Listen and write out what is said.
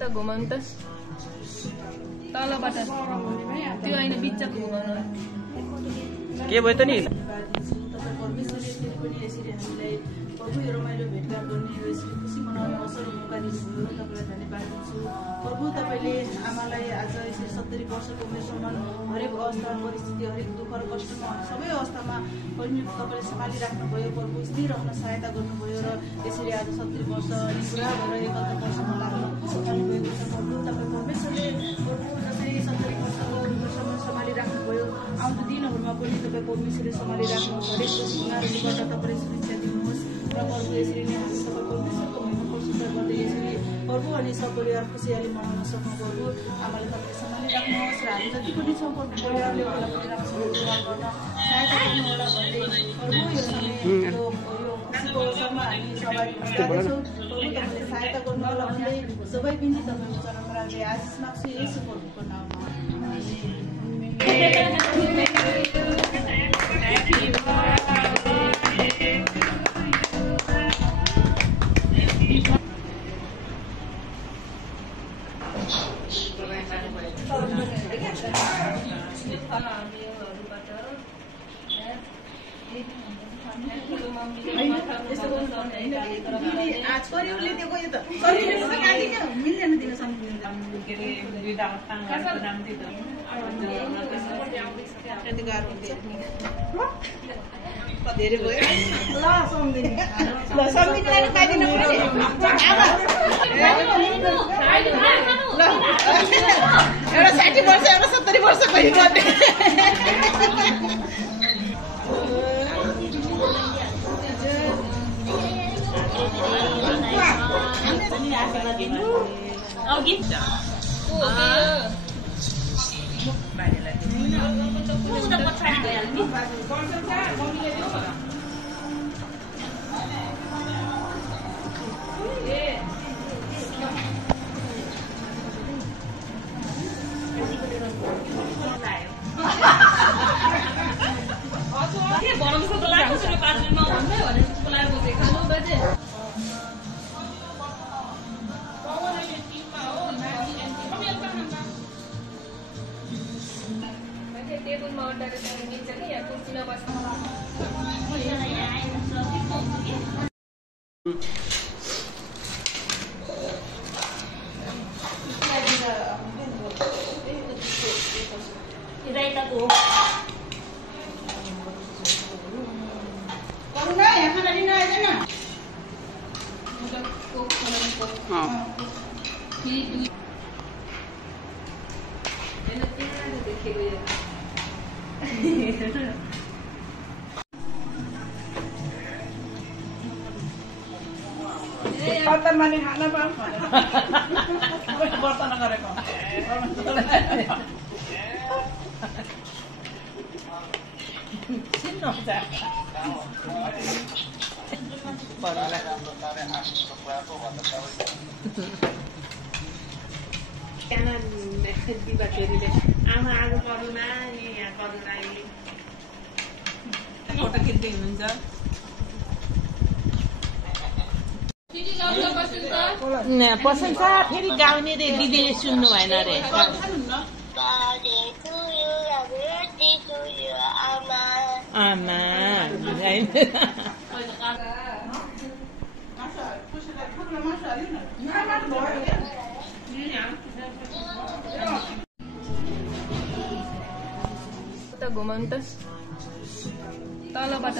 त घुमाउनु त तलबाट त्यो हैन बिचको घुमाउनु के भयो त नि प्रभु यो रमाइलो भेटघाट गर्ने यसरी खुसी मनाउने अवसर मौका दिनुभयो तपाईँलाई धन्यवाद दिन्छु प्रभु तपाईँले आमालाई आज यसरी 70 वर्षको उमेरसम्म हरेक अवस्था परिस्थिति हरेक दुःख र कष्टमा सबै अवस्थामा तपाईँले सम्हालिराख्नुभयो प्रभु स्थिर रहन सहायता गर्नुभयो र यसरी आज 70 वर्ष अनि पुरा भएर 71 वर्षमा लाग्नु भन्नुभएको छ प्रभु तपाईँ परमेश्वरले प्रभु जसरी 70 वर्षको उमेरसम्म सम्हालिराख्नुभयो आउँदो दिनहरूमा पनि तपाईँ परमेश्वरले सम्हालिराख्नुहोस् हरेक बिमारीबाट तपाईँले सुरक्षा दिनुहोस् र प्रभु यसरी नै हामी सबै परमेश्वरको महिमा प्रशंसा गर्दै यसरी प्रभु अनि सपरिवार खुसियाली मनाउन सक्नु प्रभु आमाले तपाईँले सम्हालिराख्नुहोस् र हामी जति पनि छौँ प्रभु परिवारले उहाँलाई पनि राम्रोसँग निर्वाह गर्न सहायता गर्नुहोला भन्दै प्रभु यो समय यो खुसीको अवसरमा हामी सहभागी भइरहेछौँ प्रभु तपाईँले सहायता गर्नुहोला भन्दै सबै बिन्ती तपाईँको चरणमा राख्दै आशिष माग्छु यसो प्रभुको नाममा धेरै भयो ल सम्झिने सम्झिनेलाई पाइदिनु पर्यो एउटा 60 वर्ष एउटा 70 वर्षको हिँड्ने टेबलमा अड्डाएर मिल्छ कि यहाँ कुर्सीमा बस्नु माने खाना पाऊँ बर्तन गरेको आमा आज करुणा नि यहाँ करुणा फोटो खिच्दै हुनुहुन्छ प्रशंसा फेरि गाउने रे दिदीले सुन्नु भएन रे आमा त घुमाउनु त तलबाट